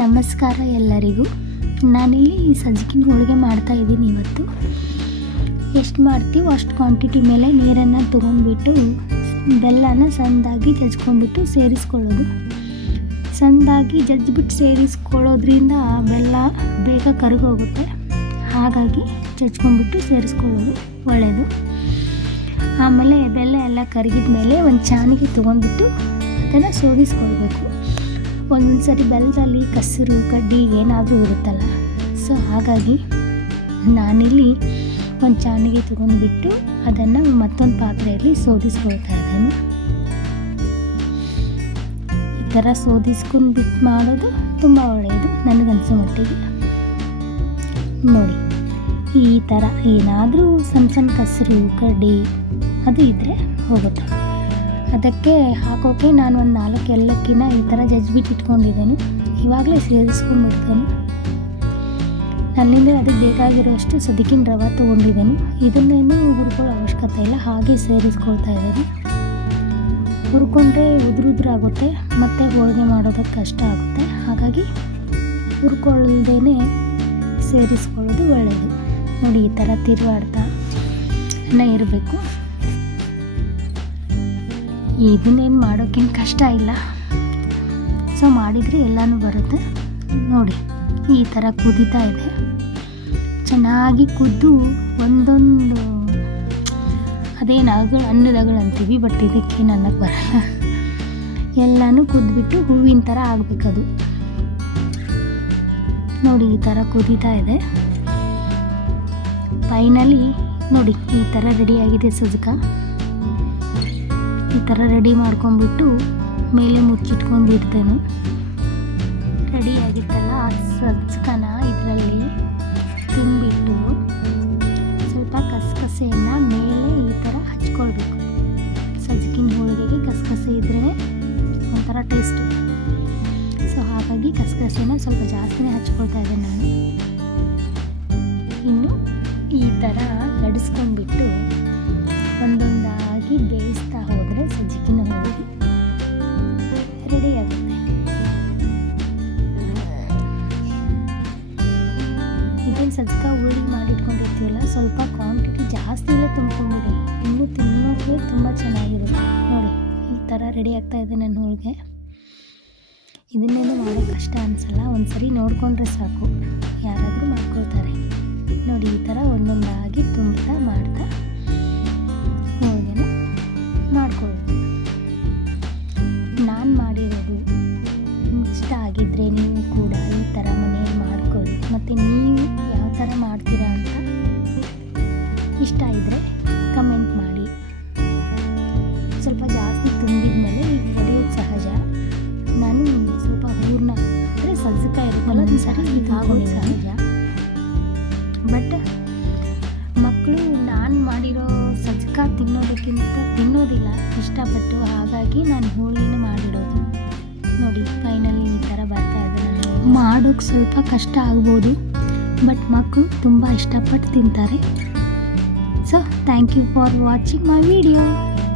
ನಮಸ್ಕಾರ ಎಲ್ಲರಿಗೂ. ನಾನಿಲ್ಲಿ ಸಜ್ಜಿಗಿನ ಹೋಳಿಗೆ ಮಾಡ್ತಾ ಇದ್ದೀನಿ ಇವತ್ತು. ಎಷ್ಟು ಮಾಡ್ತೀವೋ ಅಷ್ಟು ಕ್ವಾಂಟಿಟಿ ಮೇಲೆ ನೀರನ್ನು ತೊಗೊಂಡ್ಬಿಟ್ಟು, ಬೆಲ್ಲನ ಸಂದಾಗಿ ಜಜ್ಕೊಂಡ್ಬಿಟ್ಟು ಸೇರಿಸ್ಕೊಳ್ಳೋದು. ಸಂದಾಗಿ ಜಜ್ಜಿಬಿಟ್ಟು ಸೇರಿಸ್ಕೊಳ್ಳೋದ್ರಿಂದ ಬೆಲ್ಲ ಬೇಗ ಕರಗೋಗುತ್ತೆ. ಹಾಗಾಗಿ ಜಜ್ಕೊಂಡ್ಬಿಟ್ಟು ಸೇರಿಸ್ಕೊಳ್ಳೋದು ಒಳ್ಳೆಯದು ಆಮೇಲೆ ಬೆಲ್ಲ ಎಲ್ಲ ಕರಗಿದ ಮೇಲೆ ಒಂದು ಚಾನಿಗೆ ತೊಗೊಂಡ್ಬಿಟ್ಟು ಅದನ್ನು ಸೋಗಿಸ್ಕೊಳ್ಬೇಕು. ಒಂದೊಂದು ಸರಿ ಬೆಲ್ಲದಲ್ಲಿ ಕಸರು, ಕಡ್ಡಿ ಏನಾದರೂ ಇರುತ್ತಲ್ಲ, ಸೊ ಹಾಗಾಗಿ ನಾನಿಲ್ಲಿ ಒಂದು ಚಾನಿಗೆ ತೊಗೊಂಡ್ಬಿಟ್ಟು ಅದನ್ನು ಮತ್ತೊಂದು ಪಾತ್ರೆಯಲ್ಲಿ ಸೋದಿಸ್ಕೊಳ್ತಾ ಇದ್ದೇನೆ. ಈ ಥರ ಸೋದಿಸ್ಕೊಂಡು ಬಿಟ್ಟು ಮಾಡೋದು ತುಂಬ ಒಳ್ಳೆಯದು ನನಗನ್ಸೋ ಮಟ್ಟಿಗೆ. ನೋಡಿ, ಈ ಥರ ಏನಾದರೂ ಸಣ್ಣ ಸಣ್ಣ ಕಸರು, ಕಡ್ಡಿ ಅದು ಇದ್ದರೆ ಹೋಗುತ್ತೆ. ಅದಕ್ಕೆ ಹಾಕೋಕ್ಕೆ ನಾನು ಒಂದು ನಾಲ್ಕು ಎಲ್ಲಕ್ಕಿನ ಈ ಥರ ಜಜ್ಬಿಟ್ಟು ಇಟ್ಕೊಂಡಿದ್ದೇನೆ. ಇವಾಗಲೇ ಸೇರಿಸ್ಕೊಂಡ್ಬಿಡ್ತೇನೆ ನನ್ನಿಂದ ಅದಕ್ಕೆ ಬೇಕಾಗಿರೋಷ್ಟು ಸದಕಿನ ರವ ತೊಗೊಂಡಿದ್ದೇನೆ. ಇದನ್ನೇನು ಹುರ್ಕೊಳ್ಳೋ ಅವಶ್ಯಕತೆ ಇಲ್ಲ, ಹಾಗೆ ಸೇರಿಸ್ಕೊಳ್ತಾ ಇದ್ದೇನೆ. ಹುರ್ಕೊಂಡ್ರೆ ಉದುರುದ್ರಾಗುತ್ತೆ ಮತ್ತು ಹೋಳಿಗೆ ಮಾಡೋದಕ್ಕೆ ಕಷ್ಟ ಆಗುತ್ತೆ. ಹಾಗಾಗಿ ಹುರ್ಕೊಳ್ಳದೇ ಸೇರಿಸ್ಕೊಳ್ಳೋದು ಒಳ್ಳೆಯದು ನೋಡಿ, ಈ ಥರ ತಿರುವಾಡ್ತಾ ಇರಬೇಕು. ಇದನ್ನೇನು ಮಾಡೋಕ್ಕೇನು ಕಷ್ಟ ಇಲ್ಲ. ಸೊ ಮಾಡಿದರೆ ಎಲ್ಲನೂ ಬರುತ್ತೆ. ನೋಡಿ, ಈ ಥರ ಕುದೀತಾ ಇದೆ. ಚೆನ್ನಾಗಿ ಕುದ್ದು ಒಂದೊಂದು ಅದೇನು ಅಗಳು ಅನ್ನದಗಳು ಅಂತೀವಿ ಬಟ್ ಇದಕ್ಕೇನು ಅನ್ನಕ್ಕೆ ಬರಲ್ಲ. ಎಲ್ಲನೂ ಕುದ್ಬಿಟ್ಟು ಹೂವಿನ ಥರ ಆಗಬೇಕದು. ನೋಡಿ, ಈ ಥರ ಕುದೀತಾ ಇದೆ. ಫೈನಲಿ ನೋಡಿ, ಈ ಥರ ರೆಡಿಯಾಗಿದೆ ಸಜ್ಕ. ಈ ಥರ ರೆಡಿ ಮಾಡ್ಕೊಂಡ್ಬಿಟ್ಟು ಮೇಲೆ ಮುಚ್ಚಿಟ್ಕೊಂಡು ಇಡ್ತೇನೆ ರೆಡಿ ಆಗಿತ್ತಲ್ಲ, ಆ ಸಜ್ಕನ ಇದರಲ್ಲಿ ತುಂಬಿಟ್ಟು ಸ್ವಲ್ಪ ಕಸಕಸೆಯನ್ನು ಮೇಲೆ ಈ ಥರ ಹಚ್ಕೊಳ್ಬೇಕು. ಸಜ್ಜಿನ ಹೋಳಿಗೆಗೆ ಕಸಕಸೆ ಇದ್ರೇ ಒಂಥರ ಟೇಸ್ಟು ಸೊ ಹಾಗಾಗಿ ಕಸಕಸೆನ ಸ್ವಲ್ಪ ಜಾಸ್ತಿನೇ ಹಚ್ಕೊಳ್ತಾ ಇದ್ದೆ ನಾನು. ಇನ್ನು ಈ ಥರ ಲಡಿಸ್ಕೊಂಡ್ಬಿಟ್ಟು ಒಂದೊಂದಾಗಿ ಬೇಯಿಸ್ತಾ ಸ್ವಲ್ಪ ಕ್ವಾಂಟಿಟಿ ಜಾಸ್ತಿಯೇ ತುಂಬ್ಕೊಂಡ್ಬಿಡಿ ಇನ್ನೂ ತಿನ್ನೋಕ್ಕೆ ತುಂಬ ಚೆನ್ನಾಗಿರುತ್ತೆ. ನೋಡಿ, ಈ ಥರ ರೆಡಿ ಆಗ್ತಾ ಇದೆ ನನ್ನ ಹೋಳಿಗೆ. ಇದನ್ನೇನು ಮಾಡೋಕ್ಕೆ ಕಷ್ಟ ಅನಿಸಲ್ಲ, ಒಂದ್ಸರಿ ನೋಡಿಕೊಂಡ್ರೆ ಸಾಕು. ಯಾರಾದರೂ ಮಾಡ್ಕೊಳ್ತಾರೆ. ನೋಡಿ, ಈ ಥರ ಒಂದೊಂದಾಗಿ ತುಂಬ್ತಾ ಮಾಡ್ತಾ ಹೋಳಿಗೆನ ಮಾಡ್ಕೊಳ್ಳಿ ನಾನು ಮಾಡಿರೋದು ಇಷ್ಟ ಇದ್ದರೆ ಕಮೆಂಟ್ ಮಾಡಿ. ಸ್ವಲ್ಪ ಜಾಸ್ತಿ ತುಂಬಿದ ಮೇಲೆ ಈಗ ಹೊಡೆಯೋದು ಸಹಜ. ನಾನು ಸ್ವಲ್ಪ ಹೂರ್ಣ ಅಂದರೆ ಸಜ್ಜಕ ಇರುತ್ತಲ್ಲ ಅದು ಸರಿ ಈಗ ಆಗೋದು ಸಹಜ. ಬಟ್ ಮಕ್ಕಳು ನಾನು ಮಾಡಿರೋ ಸಜ್ಜಕ ತಿನ್ನೋದಕ್ಕಿಂತ ತಿನ್ನೋದಿಲ್ಲ ಇಷ್ಟಪಟ್ಟು ಹಾಗಾಗಿ ನಾನು ಹೋಳಿನ ಮಾಡಿರೋದು. ನೋಡಿ ಫೈನಲಿ ಈ ಥರ ಬರ್ತಾ ಇದೆ ಮಾಡೋಕ್ಕೆ ಸ್ವಲ್ಪ ಕಷ್ಟ ಆಗ್ಬೋದು ಬಟ್ ಮಕ್ಕಳು ತುಂಬ ಇಷ್ಟಪಟ್ಟು ತಿಂತಾರೆ. So thank you for watching my video.